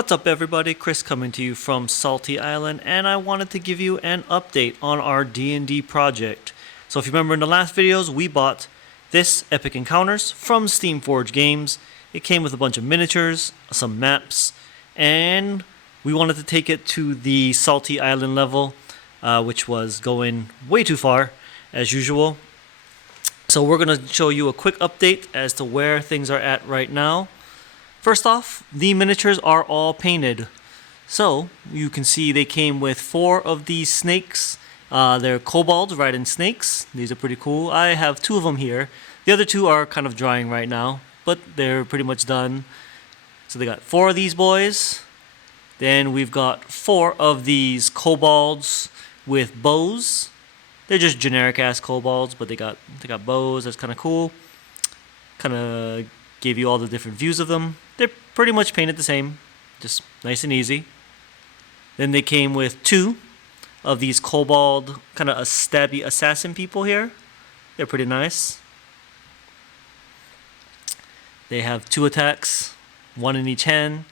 What's up everybody, Chris coming to you from Salty Island, and I wanted to give you an update on our D&D project. So if you remember in the last videos, we bought this Epic Encounters from Steamforged Games. It came with a bunch of miniatures, some maps, and we wanted to take it to the Salty Island level, which was going way too far, as usual. So we're going to show you a quick update as to where things are at right now. First off, the miniatures are all painted. So, you can see they came with 4 of these snakes. They're kobolds riding snakes. These are pretty cool. I have 2 of them here. The other 2 are kind of drying right now, but they're pretty much done. So they got 4 of these boys. Then we've got 4 of these kobolds with bows. They're just generic ass kobolds, but they got bows. That's kind of cool. Kind of gave you all the different views of them. They're pretty much painted the same, just nice and easy. Then they came with 2 of these kobold, kind of a stabby assassin people here. They're pretty nice. They have 2 attacks, 1 in each hand,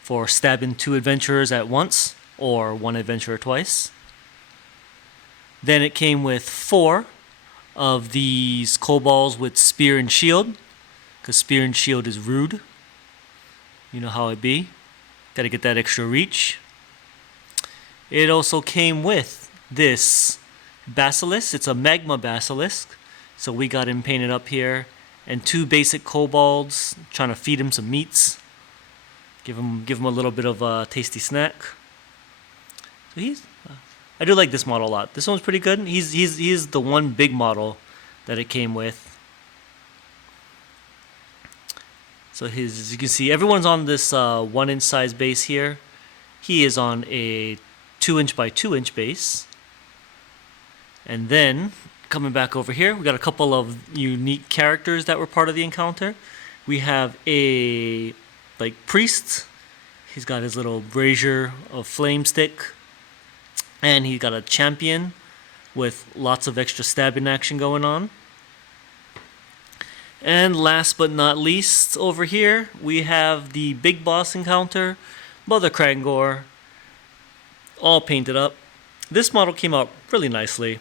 for stabbing 2 adventurers at once, or 1 adventurer twice. Then it came with 4 of these kobolds with spear and shield, because spear and shield is rude. You know how it be. Gotta get that extra reach. It also came with this basilisk. It's a magma basilisk. So we got him painted up here. And 2 basic kobolds, trying to feed him some meats. Give him a little bit of a tasty snack. So I do like this model a lot. This one's pretty good. He's the one big model that it came with. So as you can see, everyone's on this 1-inch size base here. He is on a 2-inch by 2-inch base. And then, coming back over here, we got a couple of unique characters that were part of the encounter. We have a priest. He's got his little brazier of flame stick. And he got a champion with lots of extra stabbing action going on. And last but not least, over here, we have the big boss encounter, Mother Krangor, all painted up. This model came out really nicely.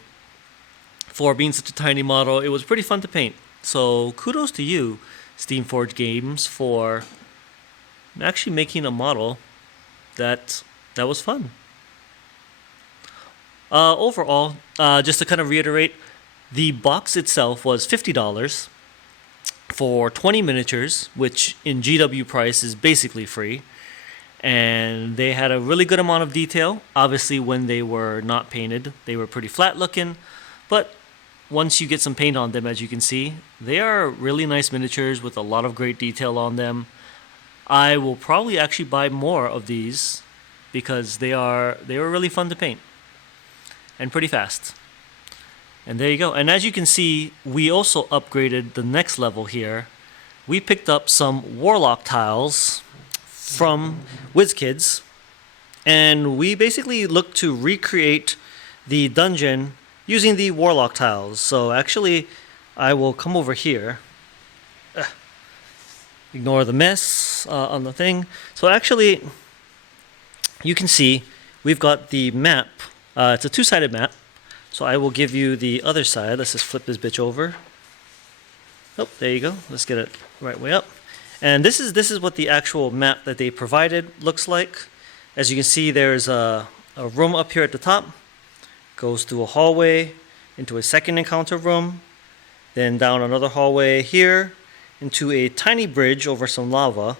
For being such a tiny model, it was pretty fun to paint. So kudos to you, Steamforged Games, for actually making a model that was fun. Overall, just to kind of reiterate, the box itself was $50. For 20 miniatures, which in GW price is basically free. And they had a really good amount of detail. Obviously, when they were not painted, they were pretty flat looking. But once you get some paint on them, as you can see, they are really nice miniatures with a lot of great detail on them. I will probably actually buy more of these because they were really fun to paint. And pretty fast. And there you go. And as you can see, we also upgraded the next level here. We picked up some Warlock tiles from WizKids. And we basically looked to recreate the dungeon using the Warlock tiles. So actually, I will come over here. Ignore the mess on the thing. So actually, you can see we've got the map. It's a 2-sided map. So I will give you the other side. Let's just flip this bitch over. Oh, there you go. Let's get it right way up. And this is what the actual map that they provided looks like. As you can see, there's a room up here at the top. Goes through a hallway into a second encounter room. Then down another hallway here into a tiny bridge over some lava.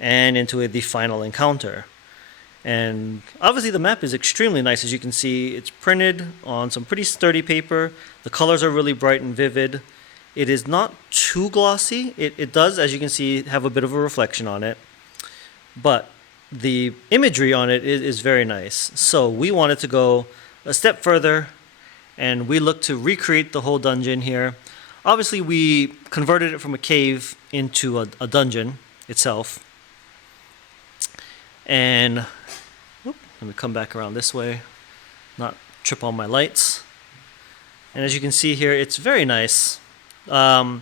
And into the final encounter. And obviously the map is extremely nice. As you can see, it's printed on some pretty sturdy paper. The colors are really bright and vivid. It is not too glossy. It does, as you can see, have a bit of a reflection on it. But the imagery on it is very nice. So we wanted to go a step further, and we looked to recreate the whole dungeon here. Obviously, we converted it from a cave into a dungeon itself. And let me come back around this way, not trip on my lights. And as you can see here, it's very nice. As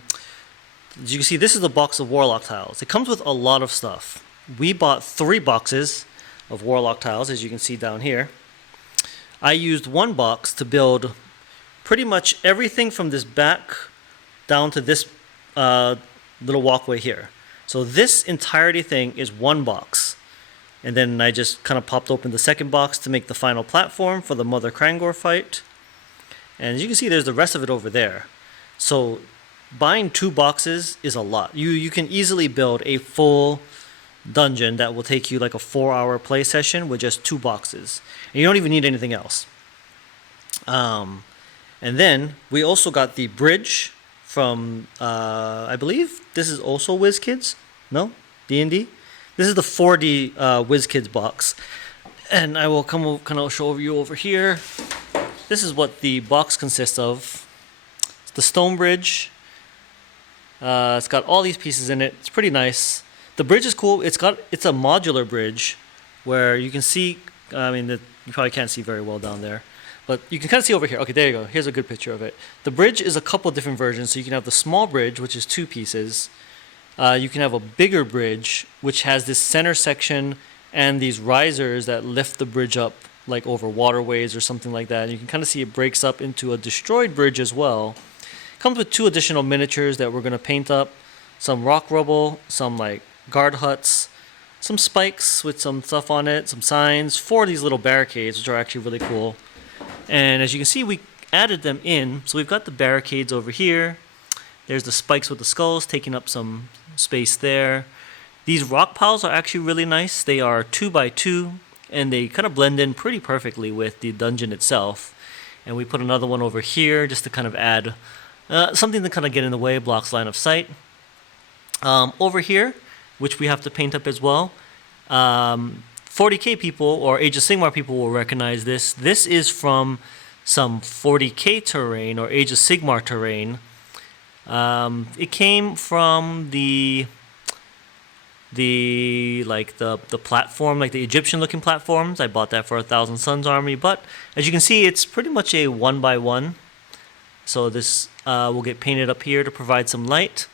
you can see, this is the box of Warlock tiles. It comes with a lot of stuff. we bought 3 boxes of Warlock tiles, as you can see down here. I used 1 box to build pretty much everything from this back down to this little walkway here. So this entirety thing is 1 box. And then I just kind of popped open the second box to make the final platform for the Mother Krangor fight. And as you can see, there's the rest of it over there. So buying 2 boxes is a lot. You can easily build a full dungeon that will take you like a 4-hour play session with just 2 boxes. And you don't even need anything else. And then we also got the bridge from, I believe this is also WizKids? No? DnD? This is the 4D WizKids box. And I will kind of show you over here. This is what the box consists of. It's the stone bridge. It's got all these pieces in it. It's pretty nice. The bridge is cool. It's a modular bridge where you can see, you probably can't see very well down there, but you can kind of see over here. Okay, there you go. Here's a good picture of it. The bridge is a couple different versions. So you can have the small bridge, which is 2 pieces. You can have a bigger bridge, which has this center section and these risers that lift the bridge up like over waterways or something like that. And you can kind of see it breaks up into a destroyed bridge as well. It comes with 2 additional miniatures that we're going to paint up. Some rock rubble, some like guard huts, some spikes with some stuff on it, some signs, 4 of these little barricades, which are actually really cool. And as you can see, we added them in. So we've got the barricades over here. There's the spikes with the skulls taking up some space there. These rock piles are actually really nice. They are 2 by 2 and they kind of blend in pretty perfectly with the dungeon itself. And we put another one over here just to kind of add something to kind of get in the way, blocks line of sight. Over here, which we have to paint up as well, 40k people or Age of Sigmar people will recognize this. This is from some 40k terrain or Age of Sigmar terrain. It came from the platform, like the Egyptian looking platforms. I bought that for 1,000 Suns army, but as you can see, it's pretty much a 1x1. So this will get painted up here to provide some light.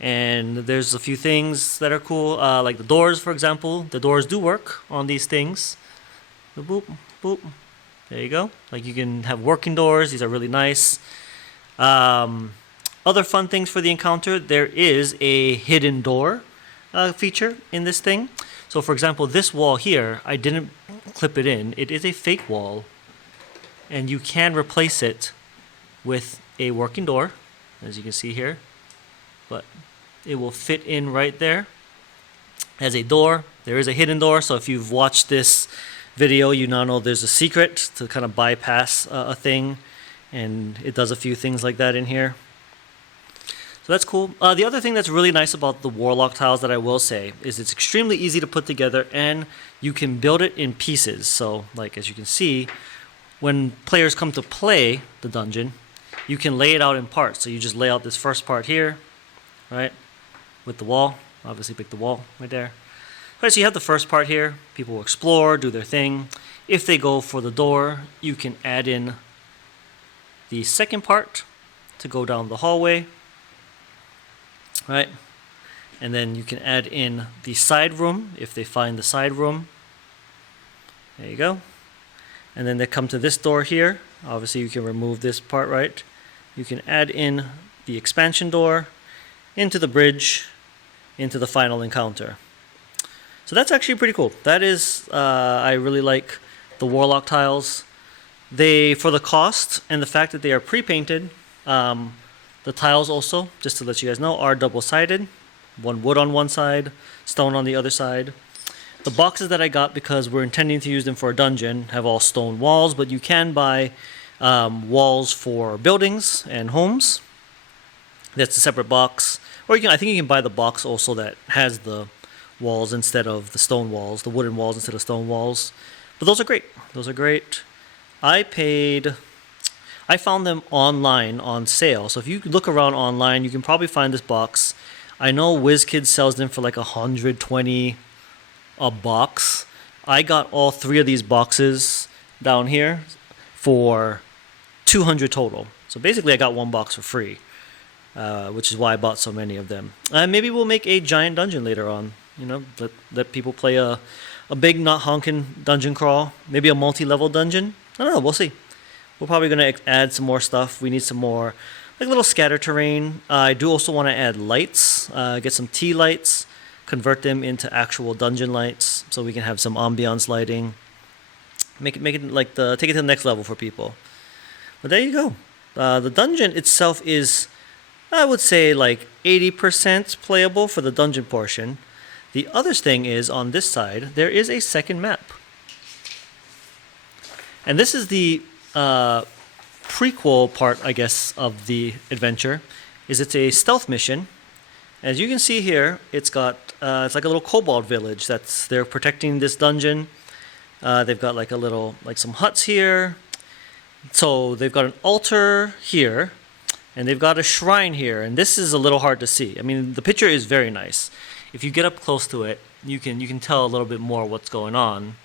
And there's a few things that are cool, like the doors, for example. The doors do work on these things. The boop, boop. There you go. Like you can have working doors. These are really nice. Other fun things for the encounter, there is a hidden door feature in this thing. So for example, this wall here, I didn't clip it in. It is a fake wall. And you can replace it with a working door, as you can see here. But it will fit in right there as a door. There is a hidden door, so if you've watched this video, you now know there's a secret to kind of bypass a thing. And it does a few things like that in here. So that's cool. The other thing that's really nice about the Warlock tiles that I will say is it's extremely easy to put together and you can build it in pieces. So like as you can see, when players come to play the dungeon, you can lay it out in parts. So you just lay out this first part here, right, with the wall. Obviously pick the wall right there. Right, so you have the first part here. People will explore, do their thing. If they go for the door, you can add in the second part to go down the hallway, right? And then you can add in the side room if they find the side room. There you go. And then they come to this door here. Obviously you can remove this part, right? You can add in the expansion door into the bridge, into the final encounter. So that's actually pretty cool. That is, I really like the Warlock tiles. They, for the cost and the fact that they are pre-painted, the tiles also, just to let you guys know, are double-sided. One wood on one side, stone on the other side. The boxes that I got, because we're intending to use them for a dungeon, have all stone walls, but you can buy walls for buildings and homes. That's a separate box. Or you can, I think you can buy the box also that has the walls instead of the stone walls, the wooden walls instead of stone walls. But those are great. Those are great. I found them online on sale. So if you look around online, you can probably find this box. I know WizKids sells them for like $120 a box. I got all 3 of these boxes down here for $200 total. So basically I got 1 box for free. which is why I bought so many of them. Maybe we'll make a giant dungeon later on. You know, let people play a big, not honking dungeon crawl. Maybe a multi-level dungeon. I don't know. We'll see. We're probably going to add some more stuff. We need some more, like, little scatter terrain. I do also want to add lights. Get some tea lights. Convert them into actual dungeon lights, so we can have some ambiance lighting. Make it like take it to the next level for people. But there you go. The dungeon itself is, I would say, like 80% playable for the dungeon portion. The other thing is, on this side, there is a second map. And this is the prequel part, I guess, of the adventure. It's a stealth mission. As you can see here, it's like a little kobold village they're protecting this dungeon. They've got like some huts here. So they've got an altar here, and they've got a shrine here. And this is a little hard to see. I mean, the picture is very nice. If you get up close to it, you can tell a little bit more what's going on.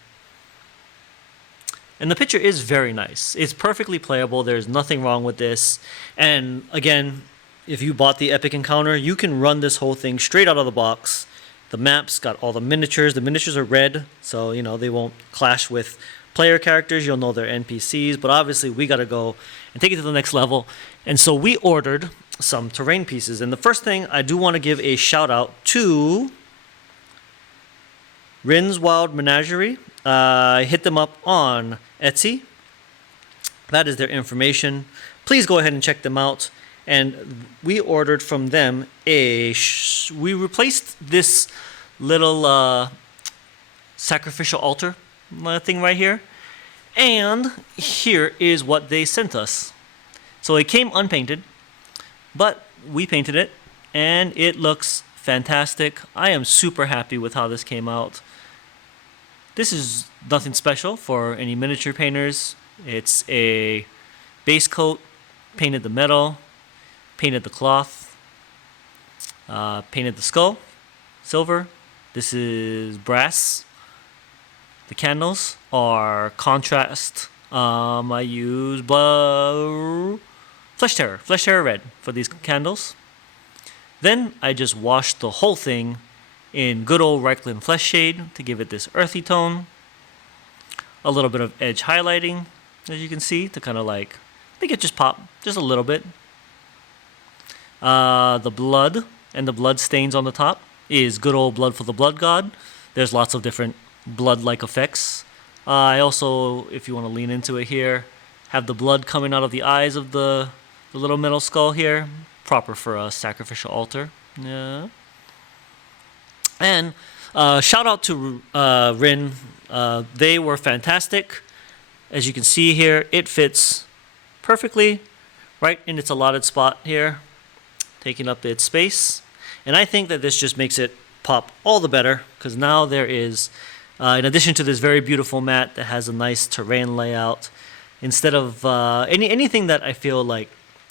And the picture is very nice. It's perfectly playable. There's nothing wrong with this. And again, if you bought the Epic Encounter, you can run this whole thing straight out of the box. The map's got all the miniatures. The miniatures are red, so you know they won't clash with player characters. You'll know they're NPCs. But obviously, we got to go and take it to the next level. And so we ordered some terrain pieces. And the first thing, I do want to give a shout out to RynsWildMenagerie. I hit them up on Etsy. That is their information. Please go ahead and check them out. And we ordered from them we replaced this little sacrificial altar thing right here. And here is what they sent us. So it came unpainted, but we painted it, and it looks fantastic. I am super happy with how this came out. This is nothing special for any miniature painters. It's a base coat, painted the metal, painted the cloth, painted the skull, silver. This is brass. The candles are contrast. I use Flesh Terror Red for these candles. Then I just washed the whole thing in good old Reikland Flesh Shade to give it this earthy tone. A little bit of edge highlighting, as you can see, to kind of like make it just pop just a little bit. The blood and the blood stains on the top is good old Blood for the Blood God. There's lots of different blood-like effects. I also, if you want to lean into it here, have the blood coming out of the eyes of the little metal skull here. Proper for a sacrificial altar. Yeah. And shout out to Ryn. They were fantastic. As you can see here, it fits perfectly right in its allotted spot here, taking up its space. And I think that this just makes it pop all the better, because now there is, in addition to this very beautiful mat that has a nice terrain layout, instead of anything that I feel like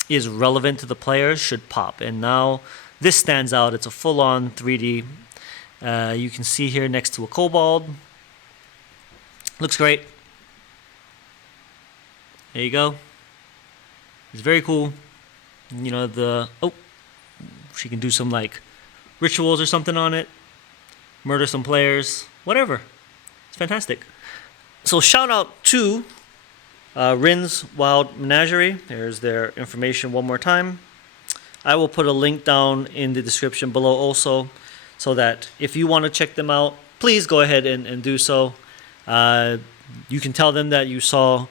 is relevant to the players should pop. And now this stands out. It's a full-on 3D. You can see here next to a kobold. Looks great. There you go. It's very cool. You know, she can do some like rituals or something on it. Murder some players. Whatever. It's fantastic. So shout out to RynsWildMenagerie. There's their information one more time. I will put a link down in the description below also, so that if you want to check them out, please go ahead and do so. You can tell them that you saw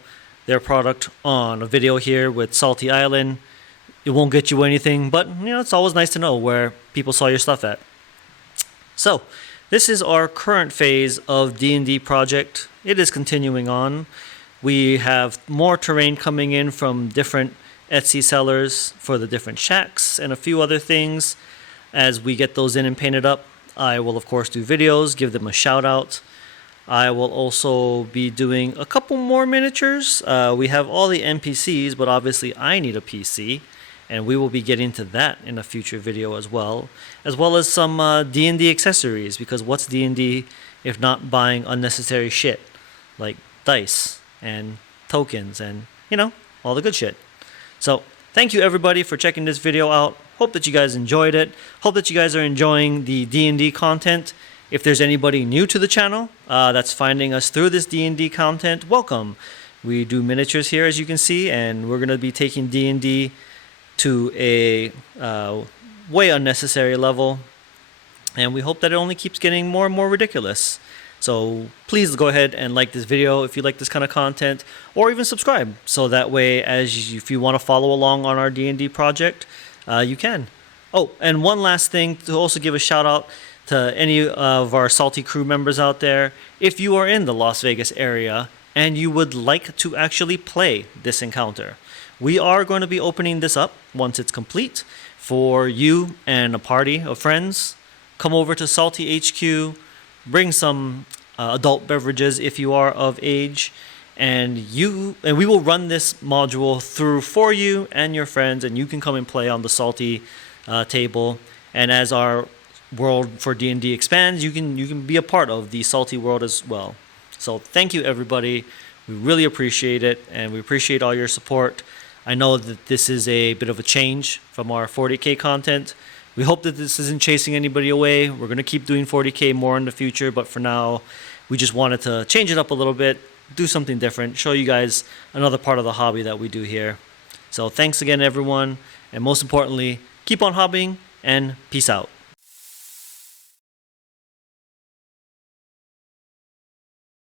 their product on a video here with Salty Island. It won't get you anything, but you know, it's always nice to know where people saw your stuff at. So, this is our current phase of D&D project. It is continuing on. We have more terrain coming in from different Etsy sellers for the different shacks and a few other things. As we get those in and painted up, I will of course do videos, give them a shout out. I will also be doing a couple more miniatures. We have all the NPCs, but obviously I need a PC, and we will be getting to that in a future video as well as some D&D accessories, because what's D&D if not buying unnecessary shit like dice and tokens and, you know, all the good shit. So, thank you everybody for checking this video out. Hope that you guys enjoyed it. Hope that you guys are enjoying the D&D content. If there's anybody new to the channel that's finding us through this D&D content, welcome. We do miniatures here, as you can see, and we're going to be taking D&D to a way unnecessary level, and we hope that it only keeps getting more and more ridiculous. So please go ahead and like this video if you like this kind of content, or even subscribe, so that way if you want to follow along on our D&D project, you can. Oh, and one last thing, to also give a shout out to any of our Salty crew members out there. If you are in the Las Vegas area and you would like to actually play this encounter, we are going to be opening this up once it's complete for you and a party of friends. Come over to Salty HQ, bring some adult beverages if you are of age, and we will run this module through for you and your friends, and you can come and play on the Salty table. And as our world for D&D expands, you can be a part of the Salty world as well. So thank you, everybody. We really appreciate it, and we appreciate all your support. I know that this is a bit of a change from our 40K content. We hope that this isn't chasing anybody away. We're going to keep doing 40K more in the future, but for now, we just wanted to change it up a little bit, do something different, show you guys another part of the hobby that we do here. So thanks again, everyone, and most importantly, keep on hobbying, and peace out.